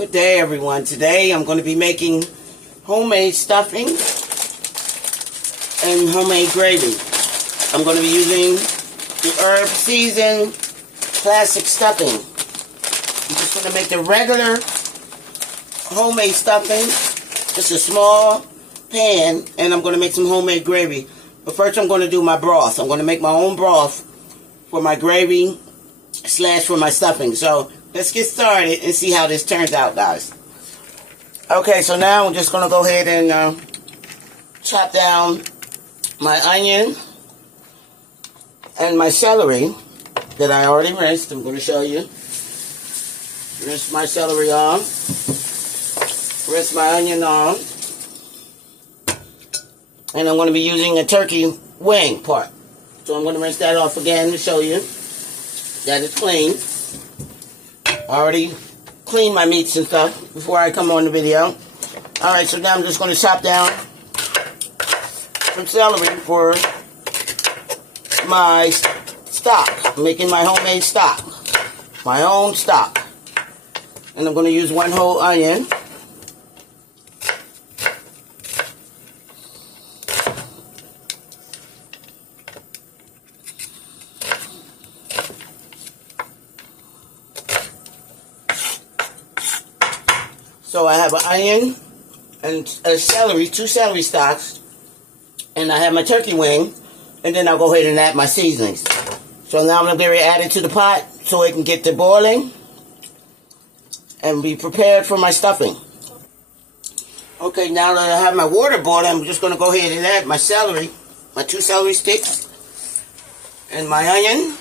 Good day, everyone. Today I'm going to be making homemade stuffing and homemade gravy. I'm going to be using the herb seasoned classic stuffing. I'm just going to make the regular homemade stuffing, just a small pan, and I'm going to make some homemade gravy. But first I'm going to do my broth. I'm going to make my own broth for my gravy / for my stuffing. So let's get started and see how this turns out, guys. Okay, so now I'm just going to go ahead and chop down my onion and my celery that I already rinsed. I'm going to show you. Rinse my celery off. Rinse my onion off. And I'm going to be using a turkey wing part. So I'm going to rinse that off again to show you that it's clean. I already cleaned my meats and stuff before I come on the video. Alright, so now I'm just going to chop down some celery for my stock. I'm making my homemade stock. My own stock. And I'm going to use one whole onion. So I have an onion and a celery, 2 celery stalks, and I have my turkey wing, and then I'll go ahead and add my seasonings. So now I'm going to be add it to the pot so it can get to boiling and be prepared for my stuffing. Okay, now that I have my water boiling, I'm just going to go ahead and add my celery, my 2 celery sticks, and my onion.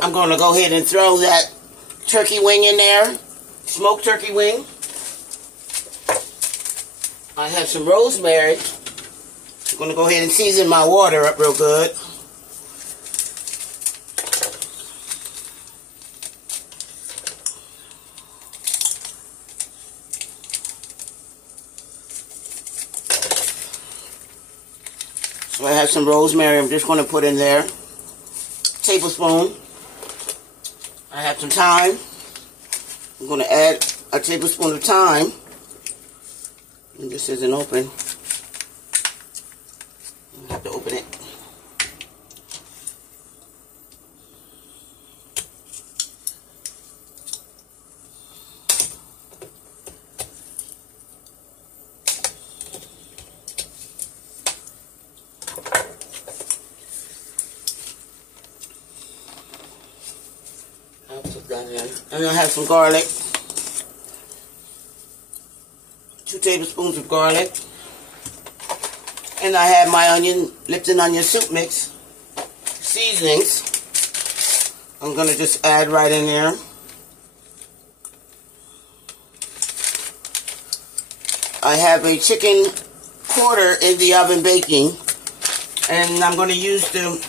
I'm going to go ahead and throw that turkey wing in there, smoked turkey wing. I have some rosemary. I'm going to go ahead and season my water up real good. So I have some rosemary I'm just going to put in there. Tablespoon. I have some thyme. I'm going to add a tablespoon of thyme. And this isn't open. I have to open it. And I have some garlic. 2 tablespoons of garlic. And I have my Lipton onion soup mix seasonings. I'm going to just add right in there. I have a chicken quarter in the oven baking. And I'm going to use the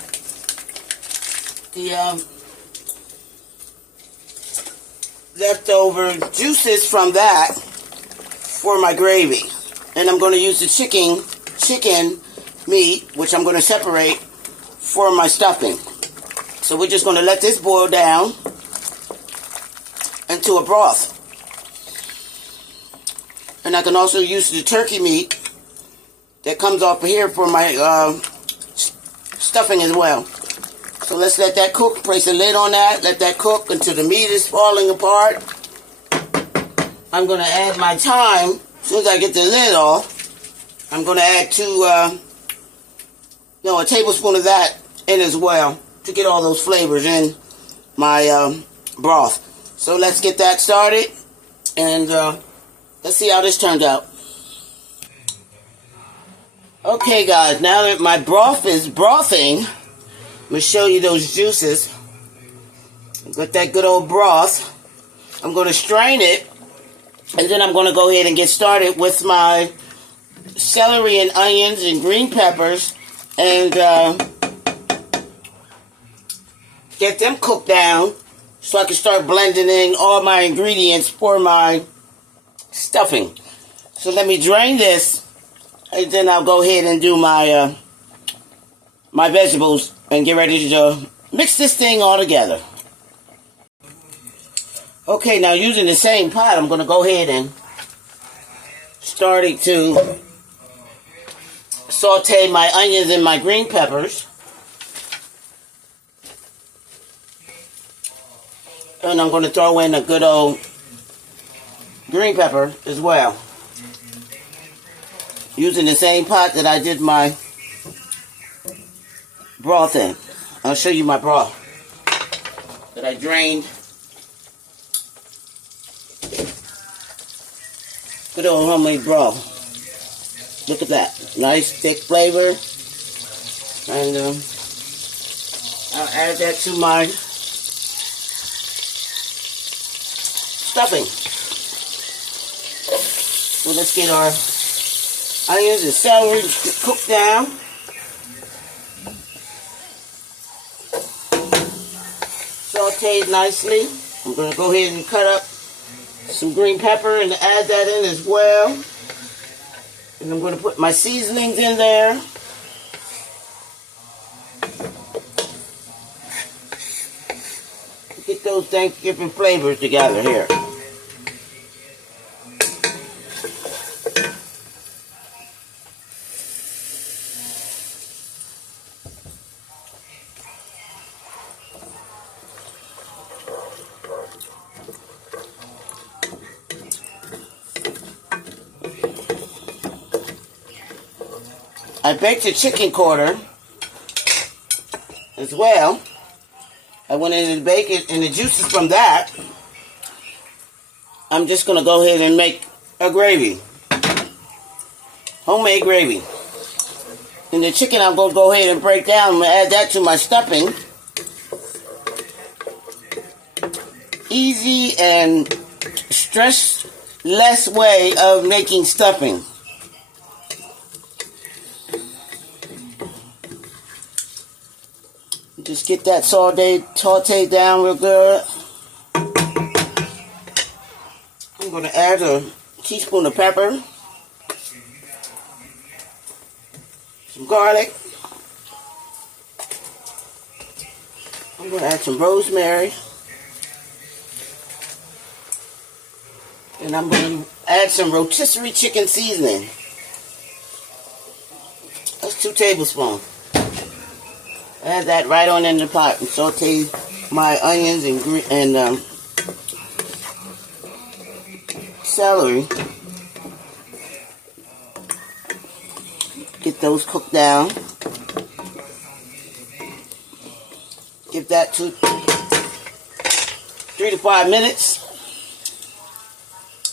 leftover juices from that for my gravy. And I'm going to use the chicken meat, which I'm going to separate for my stuffing. So we're just going to let this boil down into a broth. And I can also use the turkey meat that comes off of here for my stuffing as well. So let's let that cook. Place a lid on that. Let that cook until the meat is falling apart. I'm going to add my thyme. As soon as I get the lid off, I'm going to add a tablespoon of that in as well to get all those flavors in my broth. So let's get that started and let's see how this turns out. Okay, guys, now that my broth is brothing, I'm going to show you those juices. Got that good old broth. I'm going to strain it. And then I'm going to go ahead and get started with my celery and onions and green peppers. And get them cooked down so I can start blending in all my ingredients for my stuffing. So let me drain this. And then I'll go ahead and do my my vegetables and get ready to mix this thing all together. Okay, now using the same pot, I'm going to go ahead and start to saute my onions and my green peppers. And I'm going to throw in a good old green pepper as well. Using the same pot that I did my broth in. I'll show you my broth that I drained. Good old homemade broth. Look at that. Nice thick flavor. And I'll add that to my stuffing. So let's get our onions and celery cooked down. Sauteed nicely. I'm going to go ahead and cut up some green pepper and add that in as well. And I'm going to put my seasonings in there. Get those Thanksgiving flavors together here. I baked a chicken quarter as well. I went in and baked it, and the juices from that, I'm just going to go ahead and make a gravy. Homemade gravy. And the chicken I'm going to go ahead and break down. I'm going to add that to my stuffing. Easy and stress-less way of making stuffing. Just get that sauteed down real good. I'm going to add a teaspoon of pepper, some garlic. I'm going to add some rosemary. And I'm going to add some rotisserie chicken seasoning. That's 2 tablespoons. Add that right on in the pot and saute my onions and celery. Get those cooked down. Give that 3 to 5 minutes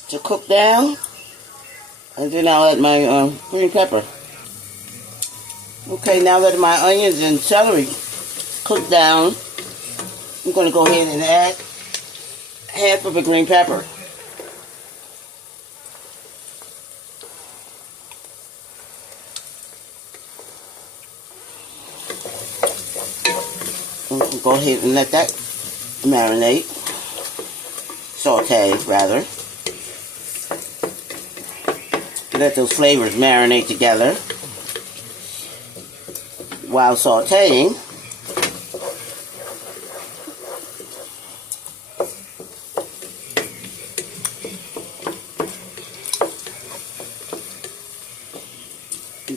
to cook down. And then I'll add my green pepper. Okay, now that my onions and celery cooked down, I'm going to go ahead and add half of a green pepper. And go ahead and let that marinate, saute rather. Let those flavors marinate together. While sauteing,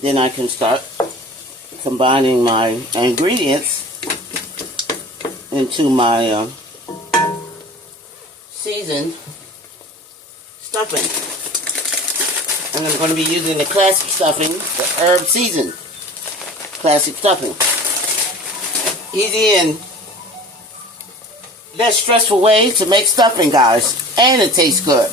then I can start combining my ingredients into my seasoned stuffing. And I'm going to be using the classic stuffing, the herb seasoned classic stuffing. Easy and less stressful way to make stuffing, guys. And it tastes good.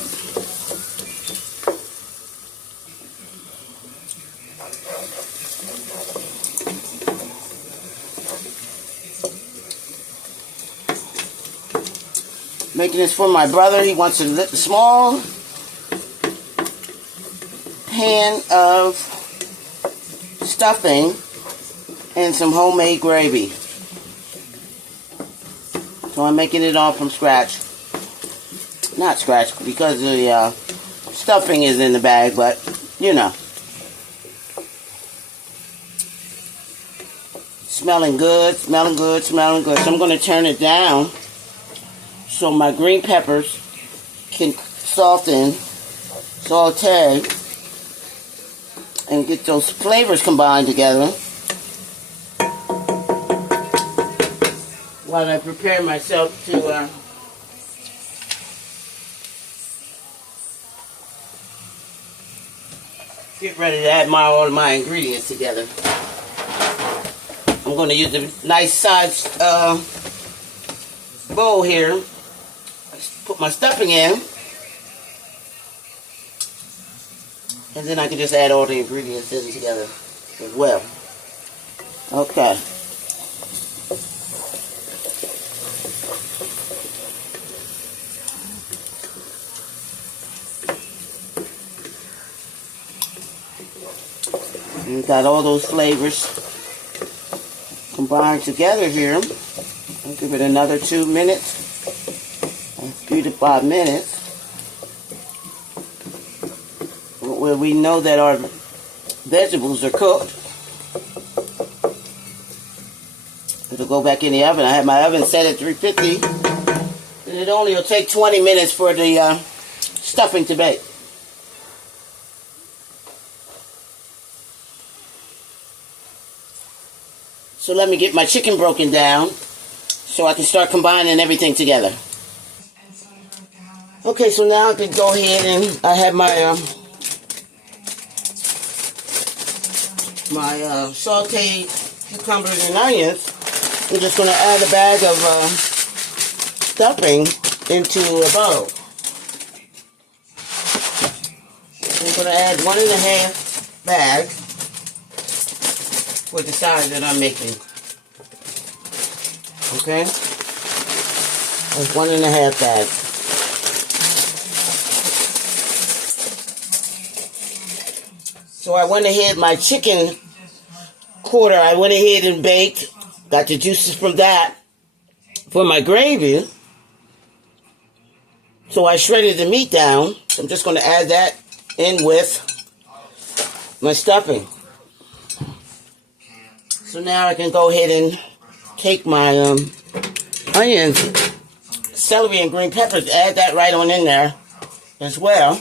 Making this for my brother. He wants a small pan of stuffing and some homemade gravy. So I'm making it all from scratch. Not scratch because the stuffing is in the bag, but you know. Smelling good, smelling good, smelling good. So I'm going to turn it down so my green peppers can saute, and get those flavors combined together while I prepare myself to get ready to add all of my ingredients together. I'm going to use a nice sized bowl here. Put my stuffing in. And then I can just add all the ingredients in together as well. Okay. And got all those flavors combined together here. I'll give it another 2 minutes, 3 to 5 minutes, where we know that our vegetables are cooked. It'll go back in the oven. I have my oven set at 350, and it only will take 20 minutes for the stuffing to bake. So let me get my chicken broken down so I can start combining everything together. Okay, so now I can go ahead and I have my sauteed cucumbers and onions. I'm just going to add a bag of stuffing into a bowl. I'm going to add 1.5 bags for the size that I'm making. Okay? That's 1.5 bags. So I went ahead, my chicken quarter, I went ahead and baked. Got the juices from that for my gravy. So I shredded the meat down. So I'm just going to add that in with my stuffing. So now I can go ahead and take my onions, celery, and green peppers, add that right on in there as well.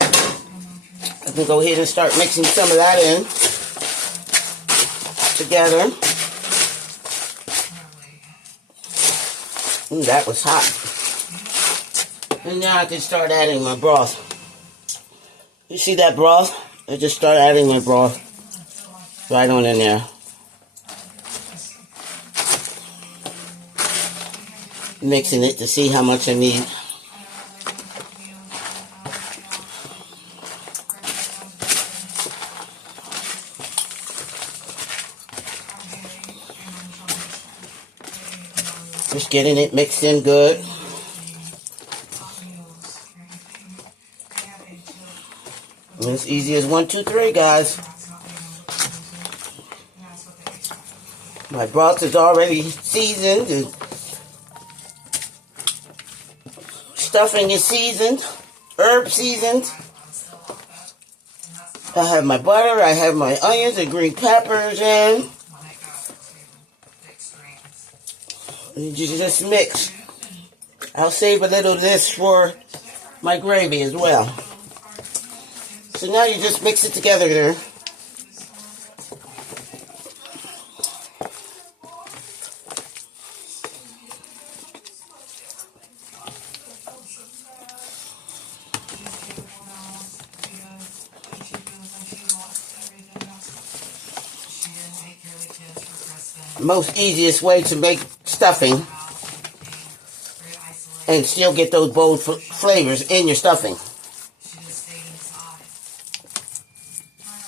I can go ahead and start mixing some of that in together. Ooh, that was hot. And now I can start adding my broth. You see that broth? I just start adding my broth right on in there. Mixing it to see how much I need. Just getting it mixed in good. And it's easy as 1, 2, 3, guys. My broth is already seasoned. The stuffing is seasoned. Herb seasoned. I have my butter. I have my onions and green peppers in. And you just mix. I'll save a little of this for my gravy as well. So now you just mix it together there. Most easiest way to make stuffing and still get those bold flavors in your stuffing.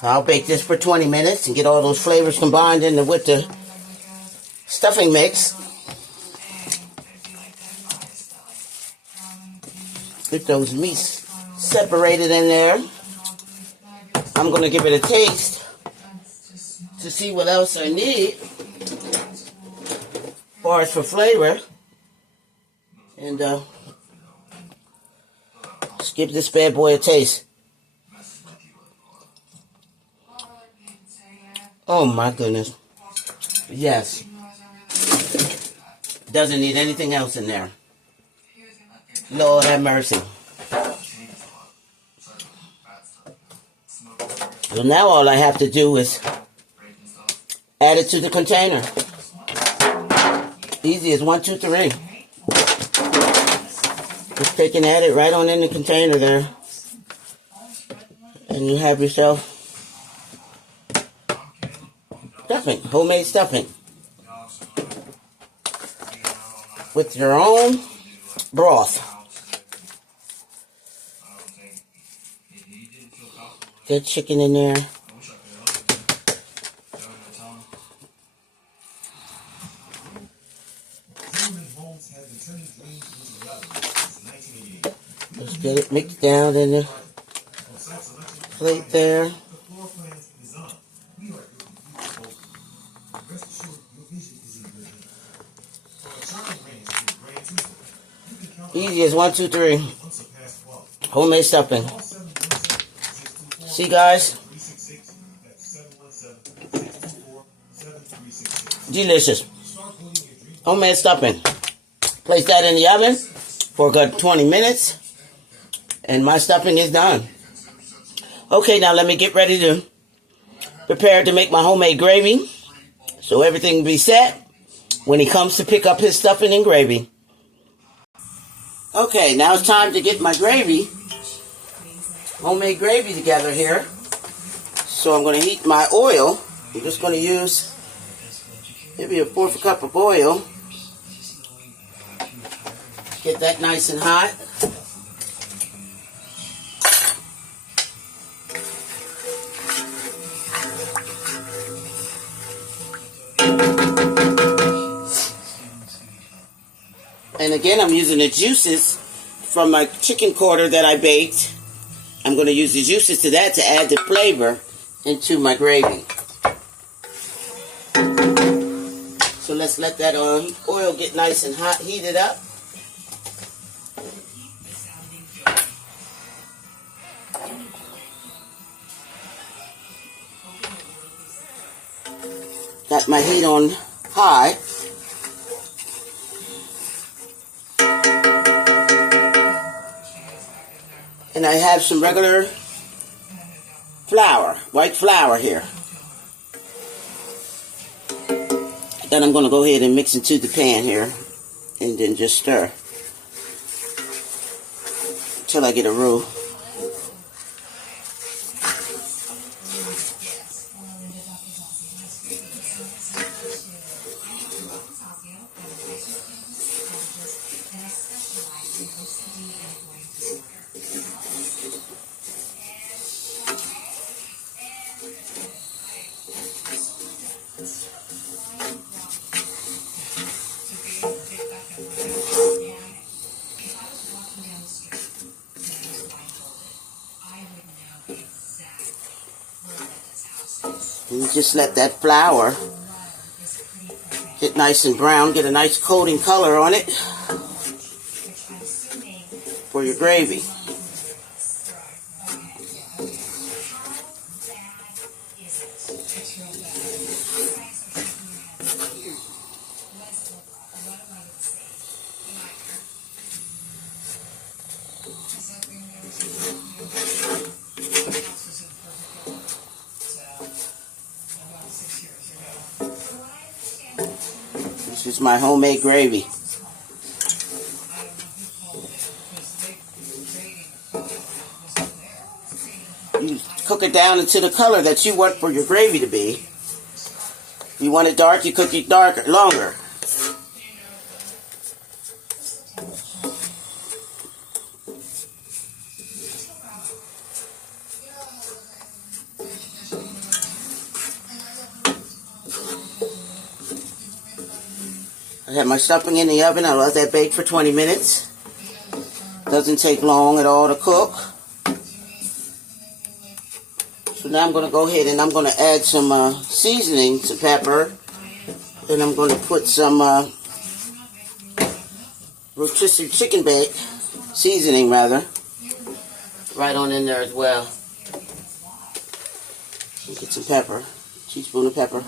I'll bake this for 20 minutes and get all those flavors combined in with the stuffing mix. Get those meats separated in there. I'm going to give it a taste to see what else I need as far as for flavor. And just give this bad boy a taste. Oh my goodness. Yes. Doesn't need anything else in there. Lord have mercy. So now all I have to do is add it to the container. Easy as 1, 2, 3. Just take and add it right on in the container there. And you have yourself stuffing, homemade stuffing. With your own broth. Get chicken in there. Just get it mixed down in the plate there. Easy as 1, 2, 3. Homemade stuffing. See, guys? Delicious. Homemade stuffing. Place that in the oven for a good 20 minutes. And my stuffing is done. Okay, now let me get ready to prepare to make my homemade gravy. So everything will be set when he comes to pick up his stuffing and gravy. Okay, now it's time to get my gravy, homemade gravy together here. So I'm going to heat my oil. I'm just going to use maybe a 1/4 cup of oil. Get that nice and hot. And again, I'm using the juices from my chicken quarter that I baked. I'm going to use the juices to that to add the flavor into my gravy. So let's let that oil get nice and hot, heated up. Got my heat on high. And I have some regular flour, white flour here. Then I'm going to go ahead and mix into the pan here and then just stir until I get a roux. And just let that flour get nice and brown, get a nice coating color on it for your gravy. This is my homemade gravy. You cook it down into the color that you want for your gravy to be. If you want it dark, you cook it darker, longer. I have my stuffing in the oven. I let that bake for 20 minutes. Doesn't take long at all to cook. So now I'm going to go ahead and I'm going to add some seasoning, some pepper. Then I'm going to put some rotisserie chicken bake, seasoning rather, right on in there as well. Get some pepper. Teaspoon of pepper.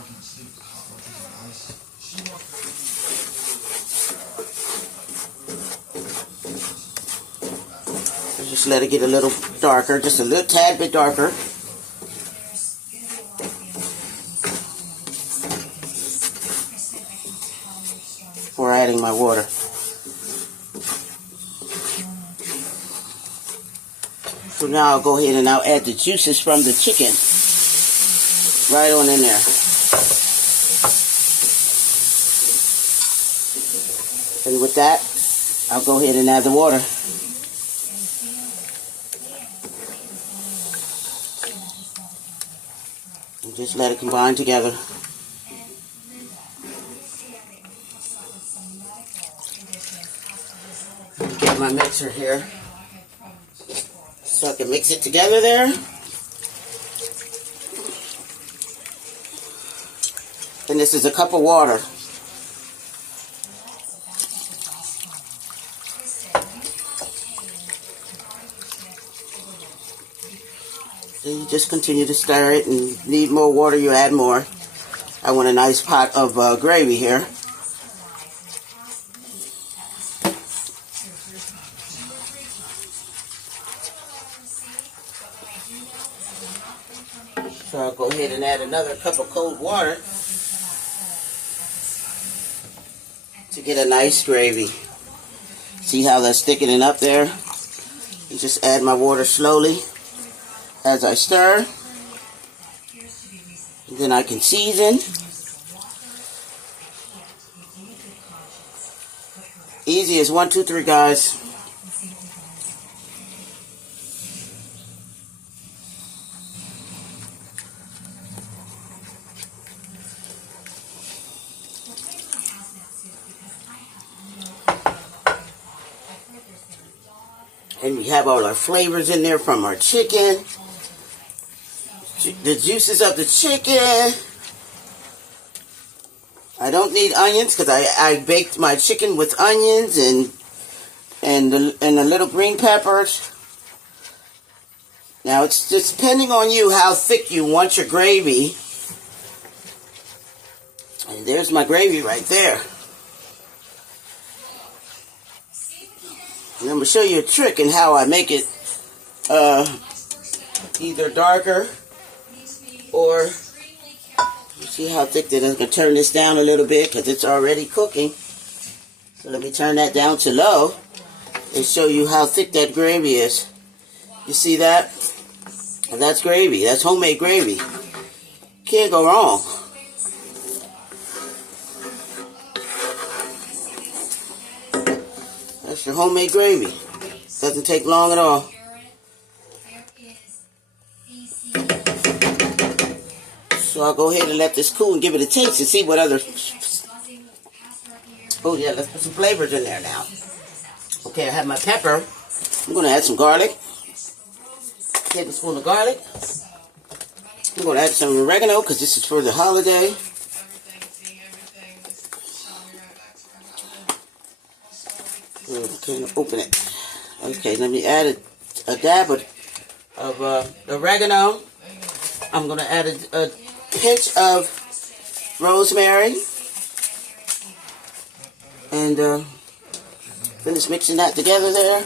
Just let it get a little darker, just a little tad bit darker. Before adding my water. So now I'll go ahead and I'll add the juices from the chicken right on in there. And with that, I'll go ahead and add the water. And just let it combine together. Get my mixer here so I can mix it together there. And this is a cup of water. Then you just continue to stir it, and if you need more water, you add more. I want a nice pot of gravy here. So I'll go ahead and add another cup of cold water to get a nice gravy. See how that's thickening up there? You just add my water slowly as I stir. And then I can season. Easy as 1, 2, 3, guys. And we have all our flavors in there from our chicken. The juices of the chicken. I don't need onions because I baked my chicken with onions and the little green peppers. Now it's just depending on you how thick you want your gravy. And there's my gravy right there. And I'm going to show you a trick in how I make it either darker or, you see how thick that is. I'm going to turn this down a little bit because it's already cooking. So let me turn that down to low and show you how thick that gravy is. You see that? And that's gravy. That's homemade gravy. Can't go wrong. That's your homemade gravy. Doesn't take long at all. So I'll go ahead and let this cool and give it a taste and see what other... Oh yeah, let's put some flavors in there now. Okay, I have my pepper. I'm going to add some garlic. Tablespoon of garlic. I'm going to add some oregano because this is for the holiday. Okay, open it. Okay, let me add a dab of oregano. I'm going to add a pinch of rosemary. And finish mixing that together there.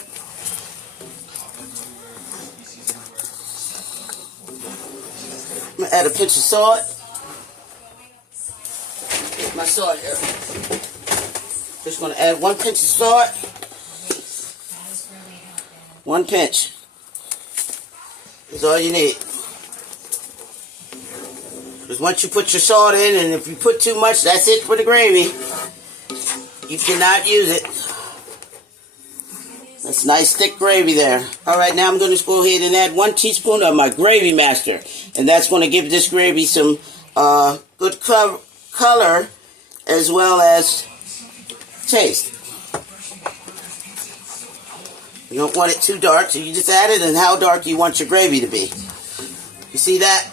I'm going to add a pinch of salt. Get my salt here. Just going to add 1 pinch of salt. 1 pinch is all you need. Because once you put your salt in, and if you put too much, that's it for the gravy. You cannot use it. That's nice thick gravy there. Alright, now I'm going to go ahead and add 1 teaspoon of my Gravy Master. And that's going to give this gravy some good color as well as taste. You don't want it too dark, so you just add it and how dark you want your gravy to be. You see that?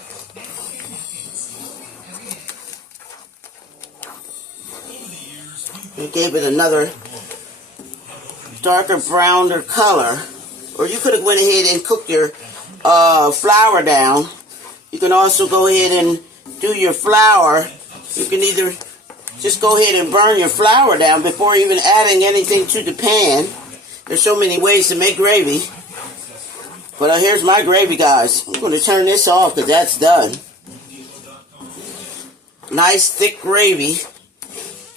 It gave it another darker browner color. Or you could have went ahead and cooked your flour down. You can also go ahead and do your flour, you can either just go ahead and burn your flour down before even adding anything to the pan. There's so many ways to make gravy. But here's my gravy, guys. I'm going to turn this off because that's done. Nice thick gravy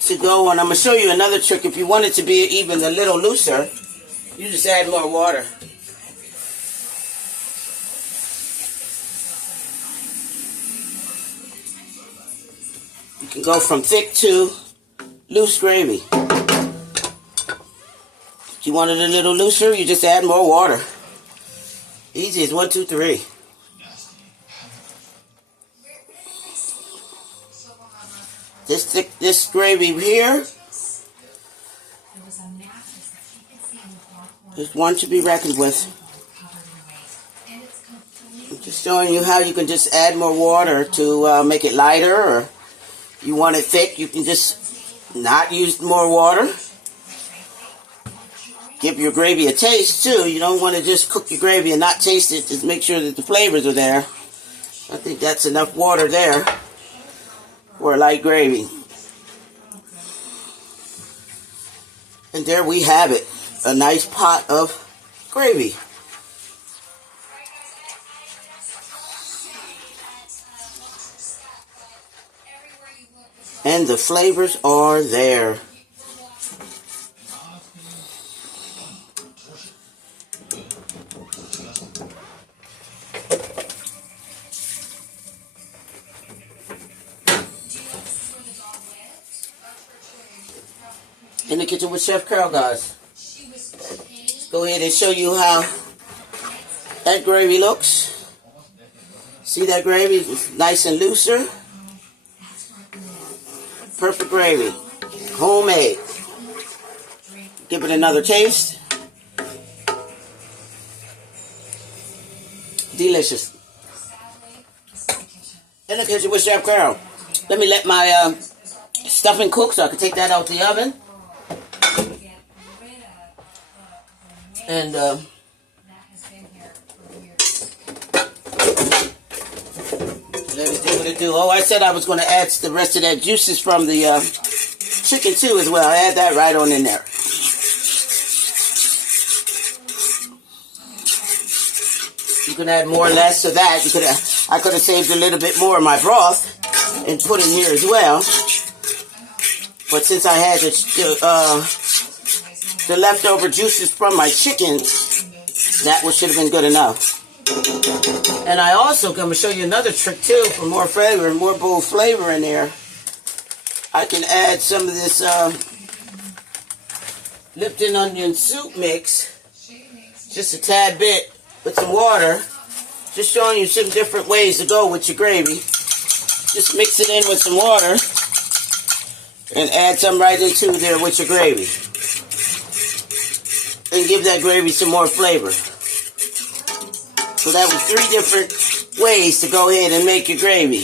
to go. And I'm going to show you another trick. If you want it to be even a little looser, you just add more water. You can go from thick to loose gravy. If you want it a little looser, you just add more water. Easy as 1, 2, 3. This gravy here is one to be reckoned with. I'm just showing you how you can just add more water to make it lighter, or you want it thick, you can just not use more water. Give your gravy a taste too. You don't want to just cook your gravy and not taste it. Just make sure that the flavors are there. I think that's enough water there for a light gravy. And there we have it. A nice pot of gravy. And the flavors are there. In the kitchen with Chef Carol, guys. Go ahead and show you how that gravy looks. See that gravy? It's nice and looser. Perfect gravy. Homemade. Give it another taste. Delicious. In the kitchen with Chef Carol. Let me let my stuffing cook so I can take that out the oven. And let it do what it do. Oh, I said I was going to add the rest of that juices from the chicken too as well. I add that right on in there. You can add more or less of that. I could have saved a little bit more of my broth and put in here as well. But since I had the leftover juices from my chicken, that should have been good enough. And I also going to show you another trick too for more flavor, more bold flavor in there. I can add some of this Lipton onion soup mix, just a tad bit with some water. Just showing you some different ways to go with your gravy. Just mix it in with some water and add some right into there with your gravy. And give that gravy some more flavor. So that was 3 different ways to go ahead and make your gravy.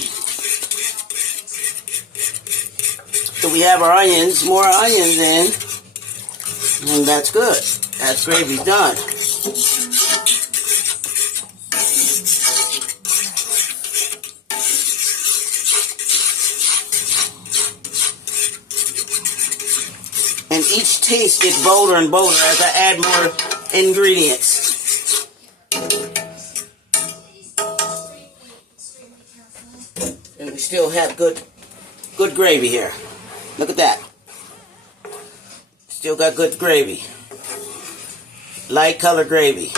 So we have our onions, more onions in, and that's good. That gravy's done. And each taste gets bolder and bolder as I add more ingredients. And we still have good gravy here. Look at that. Still got good gravy. Light color gravy.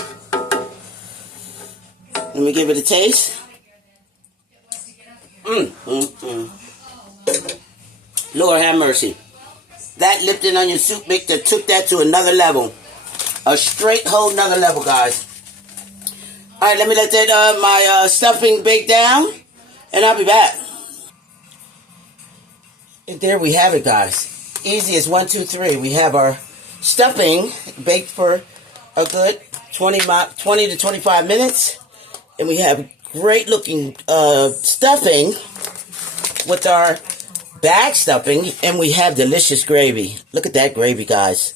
Let me give it a taste. Lord have mercy. That Lipton onion soup mixer took that to another level. A straight whole nother level, guys. Alright, let me let that my stuffing bake down, and I'll be back. And there we have it, guys. Easy as 1, 2, 3. We have our stuffing baked for a good 20 to 25 minutes. And we have great looking stuffing with our bag stuffing, and we have delicious gravy. Look at that gravy, guys.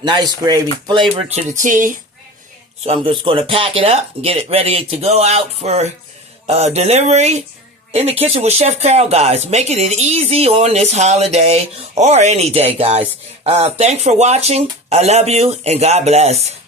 Nice gravy, flavor to the T. So I'm just going to pack it up and get it ready to go out for delivery. In the kitchen with Chef Carol, guys. Making it easy on this holiday or any day, guys. Thanks for watching. I love you and God bless.